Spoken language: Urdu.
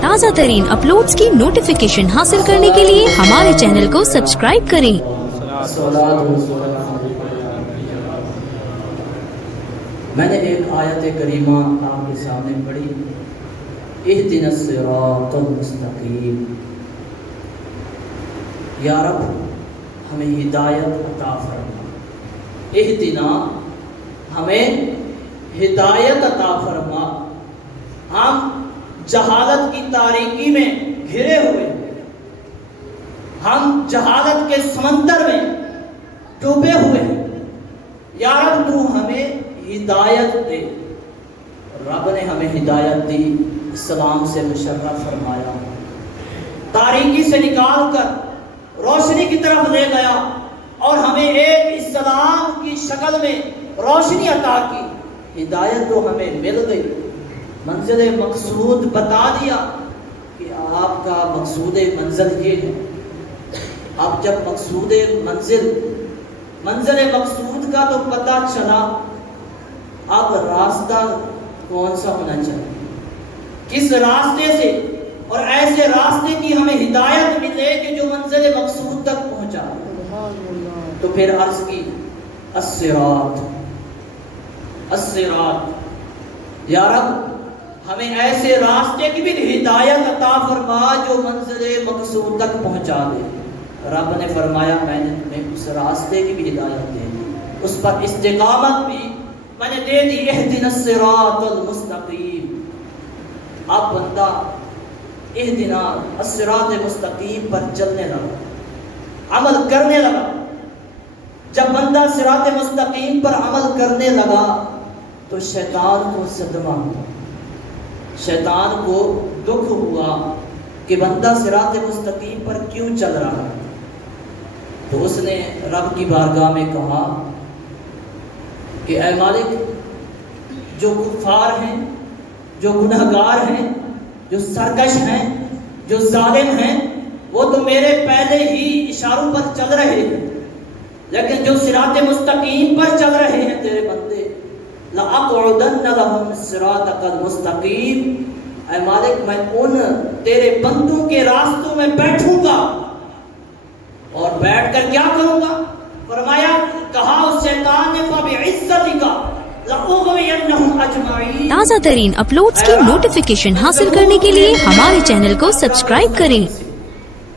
تازہ ترین اپلوڈز کی نوٹیفیکیشن حاصل کرنے کے لیے ہمارے چینل کو سبسکرائب کریں۔ میں نے ایک آیت کریمہ آپ کے سامنے پڑھی، اہدنا الصراط المستقیم۔ یا رب ہمیں ہدایت عطا فرما، اہدنا ہمیں ہدایت عطا فرما۔ ہم جہالت کی تاریکی میں گھرے ہوئے، ہم جہالت کے سمندر میں ڈوبے ہوئے ہیں، یا رب تو ہمیں ہدایت دے۔ رب نے ہمیں ہدایت دی، اسلام سے مشرف فرمایا، تاریکی سے نکال کر روشنی کی طرف لے گیا اور ہمیں ایک اسلام کی شکل میں روشنی عطا کی۔ ہدایت تو ہمیں مل گئی، منزل مقصود بتا دیا کہ آپ کا مقصود منزل یہ ہے۔ اب جب مقصود منزل مقصود کا تو پتہ چلا، اب راستہ کون سا ہونا چاہیے، کس راستے سے، اور ایسے راستے کی ہمیں ہدایت ملے کہ جو منزل مقصود تک پہنچا۔ تو پھر عرض کی الصراط، یا رب ہمیں ایسے راستے کی بھی ہدایت عطا فرما جو منزل مقصود تک پہنچا دے۔ رب نے فرمایا میں نے تمہیں اس راستے کی بھی ہدایت دے دی، اس پر استقامت بھی میں نے دے دی۔ اہدنا الصراط المستقیم۔ اب بندہ اہدنا الصراط المستقیم پر چلنے لگا، عمل کرنے لگا۔ جب بندہ صراط مستقیم پر عمل کرنے لگا تو شیطان کو صدمہ ہوا، شیطان کو دکھ ہوا کہ بندہ صراط مستقیم پر کیوں چل رہا ہے۔ تو اس نے رب کی بارگاہ میں کہا کہ اے مالک، جو کفار ہیں، جو گنہگار ہیں، جو سرکش ہیں، جو ظالم ہیں، وہ تو میرے پہلے ہی اشاروں پر چل رہے ہیں، لیکن جو صراط مستقیم پر چل رہے ہیں تیرے بندے، لَأَقْعُدَنَّ لَهُمْ صِرَاطَكَ الْمُسْتَقِيمَ، اے مالک میں ان تیرے بندوں کے راستوں میں بیٹھوں گا، اور بیٹھ کر کیا کروں گا؟ فرمایا، کہا اس شیطان نے فَبِعِزَّتِكَ لَأُغْوِيَنَّهُمْ أَجْمَعِينَ۔ تازہ ترین اپلوڈز کی نوٹیفیکیشن حاصل کرنے کے لیے ہمارے چینل کو سبسکرائب کریں۔